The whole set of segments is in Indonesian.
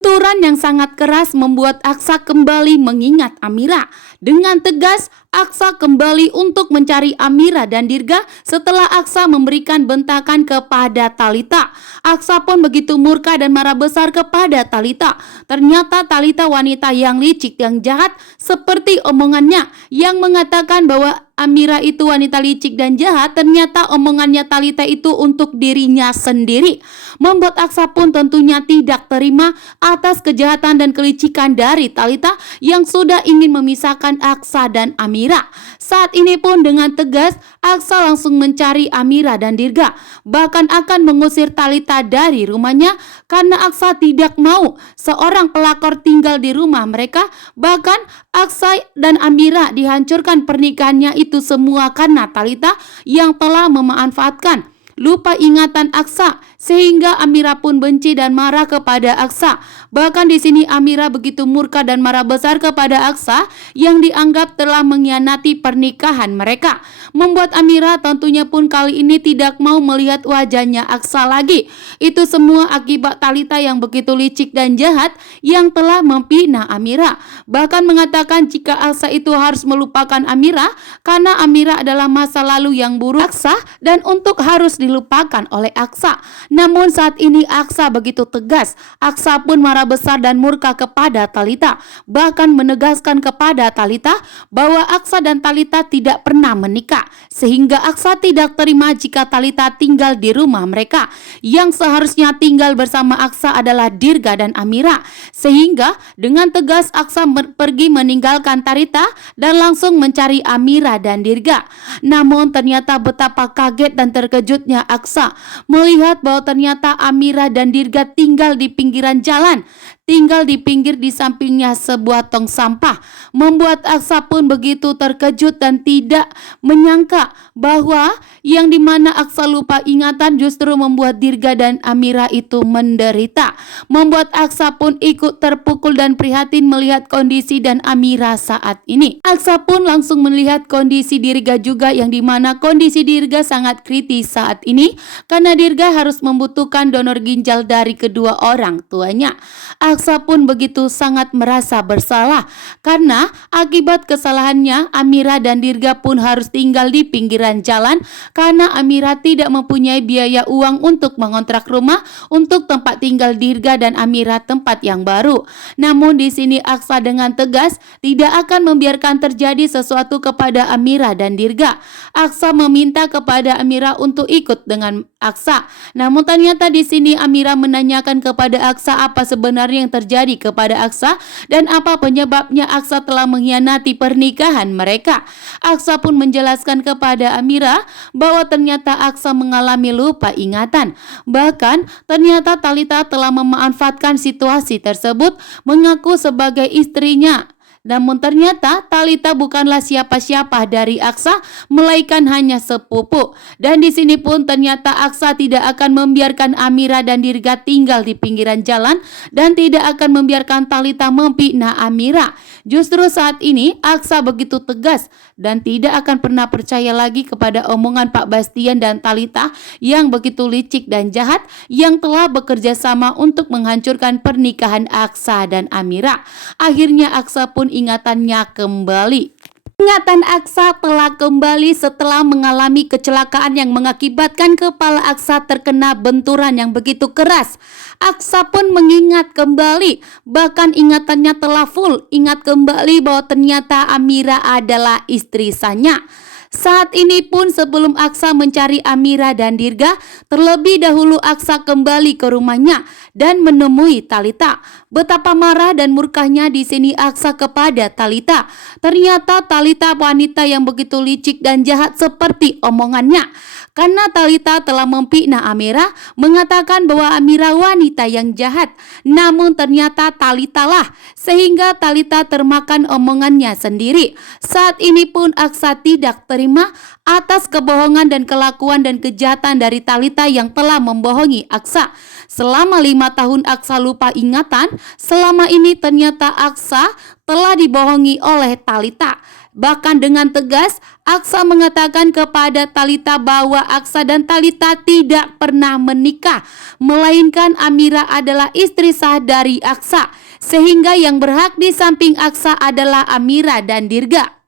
Turan yang sangat keras membuat Aksa kembali mengingat Amira. Dengan tegas, Aksa kembali untuk mencari Amira dan Dirga setelah Aksa memberikan bentakan kepada Talita. Aksa pun begitu murka dan marah besar kepada Talita. Ternyata Talita wanita yang licik, yang jahat seperti omongannya yang mengatakan bahwa Amira itu wanita licik dan jahat. Ternyata omongannya Talita itu untuk dirinya sendiri. Membuat Aksa pun tentunya tidak terima atas kejahatan dan kelicikan dari Talita yang sudah ingin memisahkan Aksa dan Amira. Saat ini pun dengan tegas Aksa langsung mencari Amira dan Dirga, bahkan akan mengusir Talita dari rumahnya karena Aksa tidak mau seorang pelakor tinggal di rumah mereka. Bahkan Aksa dan Amira dihancurkan pernikahannya itu semua karena Talita yang telah memanfaatkan lupa ingatan Aksa sehingga Amira pun benci dan marah kepada Aksa. Bahkan di sini Amira begitu murka dan marah besar kepada Aksa yang dianggap telah mengkhianati pernikahan mereka. Membuat Amira tentunya pun kali ini tidak mau melihat wajahnya Aksa lagi. Itu semua akibat Talita yang begitu licik dan jahat yang telah memfitnah Amira. Bahkan mengatakan jika Aksa itu harus melupakan Amira karena Amira adalah masa lalu yang buruk Aksa dan untuk harus dilupakan oleh Aksa. Namun saat ini Aksa begitu tegas. Aksa pun marah besar dan murka kepada Talita. Bahkan menegaskan kepada Talita bahwa Aksa dan Talita tidak pernah menikah. Sehingga Aksa tidak terima jika Talita tinggal di rumah mereka. Yang seharusnya tinggal bersama Aksa adalah Dirga dan Amira. Sehingga dengan tegas Aksa pergi meninggalkan Talita dan langsung mencari Amira dan Dirga. Namun ternyata betapa kaget dan terkejutnya Aksa melihat bahwa ternyata Amira dan Dirga tinggal di pinggiran jalan, tinggal di pinggir di sampingnya sebuah tong sampah. Membuat Aksa pun begitu terkejut dan tidak menyangka bahwa yang dimana Aksa lupa ingatan justru membuat Dirga dan Amira itu menderita. Membuat Aksa pun ikut terpukul dan prihatin melihat kondisi dan Amira saat ini. Aksa pun langsung melihat kondisi Dirga juga yang dimana kondisi Dirga sangat kritis saat ini karena Dirga harus membutuhkan donor ginjal dari kedua orang tuanya. Aksa pun begitu sangat merasa bersalah karena akibat kesalahannya Amira dan Dirga pun harus tinggal di pinggiran jalan karena Amira tidak mempunyai biaya uang untuk mengontrak rumah untuk tempat tinggal Dirga dan Amira tempat yang baru. Namun di sini Aksa dengan tegas tidak akan membiarkan terjadi sesuatu kepada Amira dan Dirga. Aksa meminta kepada Amira untuk ikut dengan Aksa. Namun ternyata di sini Amira menanyakan kepada Aksa apa sebenarnya yang terjadi kepada Aksa dan apa penyebabnya Aksa telah mengkhianati pernikahan mereka. Aksa pun menjelaskan kepada Amira bahwa ternyata Aksa mengalami lupa ingatan. Bahkan ternyata Talita telah memanfaatkan situasi tersebut mengaku sebagai istrinya. Namun ternyata Talita bukanlah siapa-siapa dari Aksa, melainkan hanya sepupu. Dan di sini pun ternyata Aksa tidak akan membiarkan Amira dan Dirga tinggal di pinggiran jalan dan tidak akan membiarkan Talita memfitnah Amira. Justru saat ini Aksa begitu tegas dan tidak akan pernah percaya lagi kepada omongan Pak Bastian dan Talita yang begitu licik dan jahat yang telah bekerja sama untuk menghancurkan pernikahan Aksa dan Amira. Akhirnya Aksa pun ingatannya kembali. Ingatan Aksa telah kembali setelah mengalami kecelakaan yang mengakibatkan kepala Aksa terkena benturan yang begitu keras. Aksa pun mengingat kembali, bahkan ingatannya telah full, ingat kembali bahwa ternyata Amira adalah istri sanya. Saat ini pun sebelum Aksa mencari Amira dan Dirga, terlebih dahulu Aksa kembali ke rumahnya dan menemui Talita. Betapa marah dan murkanya di sini Aksa kepada Talita. Ternyata Talita wanita yang begitu licik dan jahat seperti omongannya. Karena Talita telah memfitnah Amira, mengatakan bahwa Amira wanita yang jahat. Namun ternyata Talita lah, sehingga Talita termakan omongannya sendiri. Saat ini pun Aksa tidak terima atas kebohongan dan kelakuan dan kejahatan dari Talita yang telah membohongi Aksa. Selama 5 tahun Aksa lupa ingatan, selama ini ternyata Aksa telah dibohongi oleh Talita. Bahkan dengan tegas, Aksa mengatakan kepada Thalita bahwa Aksa dan Thalita tidak pernah menikah, melainkan Amira adalah istri sah dari Aksa, sehingga yang berhak di samping Aksa adalah Amira dan Dirga.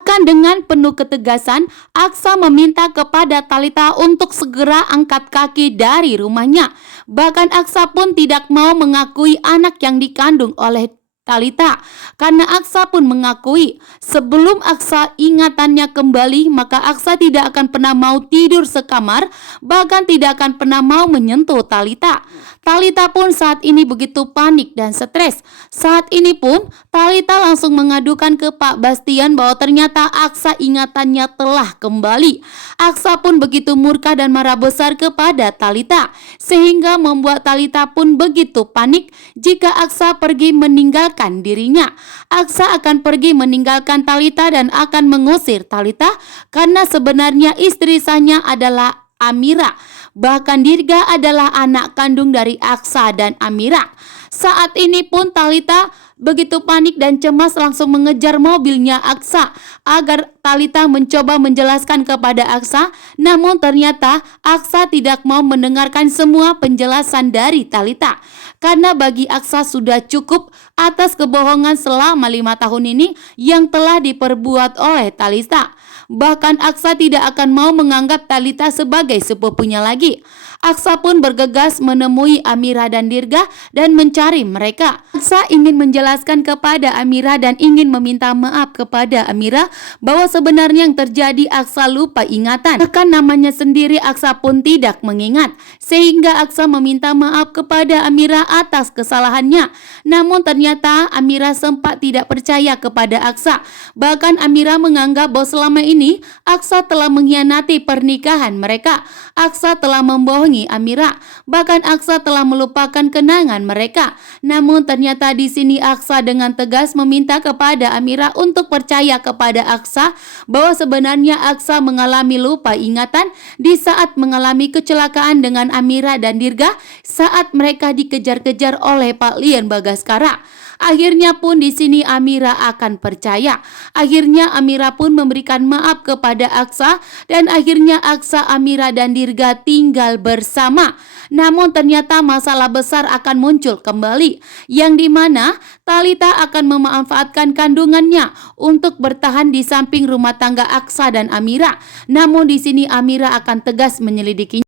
Bahkan dengan penuh ketegasan, Aksa meminta kepada Thalita untuk segera angkat kaki dari rumahnya. Bahkan Aksa pun tidak mau mengakui anak yang dikandung oleh Thalita, karena Aksa pun mengakui sebelum Aksa ingatannya kembali, maka Aksa tidak akan pernah mau tidur sekamar, bahkan tidak akan pernah mau menyentuh Thalita. Thalita pun saat ini begitu panik dan stres. Saat ini pun Thalita langsung mengadukan ke Pak Bastian bahwa ternyata Aksa ingatannya telah kembali. Aksa pun begitu murka dan marah besar kepada Thalita, sehingga membuat Thalita pun begitu panik. Jika Aksa pergi meninggalkan dirinya, Aksa akan pergi meninggalkan Thalita dan akan mengusir Thalita, karena sebenarnya istri sahnya adalah Amira. Bahkan Dirga adalah anak kandung dari Aksa dan Amira. Saat ini pun Thalita begitu panik dan cemas langsung mengejar mobilnya Aksa agar Thalita mencoba menjelaskan kepada Aksa, namun ternyata Aksa tidak mau mendengarkan semua penjelasan dari Thalita. Karena bagi Aksa sudah cukup atas kebohongan selama 5 tahun ini yang telah diperbuat oleh Thalita. Bahkan Aksa tidak akan mau menganggap Thalita sebagai sepupunya lagi. Aksa pun bergegas menemui Amira dan Dirga dan mencari mereka. Aksa ingin menjelaskan kepada Amira dan ingin meminta maaf kepada Amira bahwa sebenarnya yang terjadi Aksa lupa ingatan. Bahkan namanya sendiri Aksa pun tidak mengingat, sehingga Aksa meminta maaf kepada Amira atas kesalahannya. Namun ternyata Amira sempat tidak percaya kepada Aksa. Bahkan Amira menganggap bahwa selama ini Aksa telah mengkhianati pernikahan mereka. Aksa telah membohongi Amira, bahkan Aksa telah melupakan kenangan mereka. Namun ternyata di sini Aksa dengan tegas meminta kepada Amira untuk percaya kepada Aksa bahwa sebenarnya Aksa mengalami lupa ingatan di saat mengalami kecelakaan dengan Amira dan Dirga saat mereka dikejar-kejar oleh Pak Lian Bagaskara. Akhirnya pun di sini Amira akan percaya. Akhirnya Amira pun memberikan maaf kepada Aksa dan akhirnya Aksa, Amira dan Dirga tinggal bersama. Namun ternyata masalah besar akan muncul kembali, yang dimana Thalita akan memanfaatkan kandungannya untuk bertahan di samping rumah tangga Aksa dan Amira. Namun di sini Amira akan tegas menyelidikinya.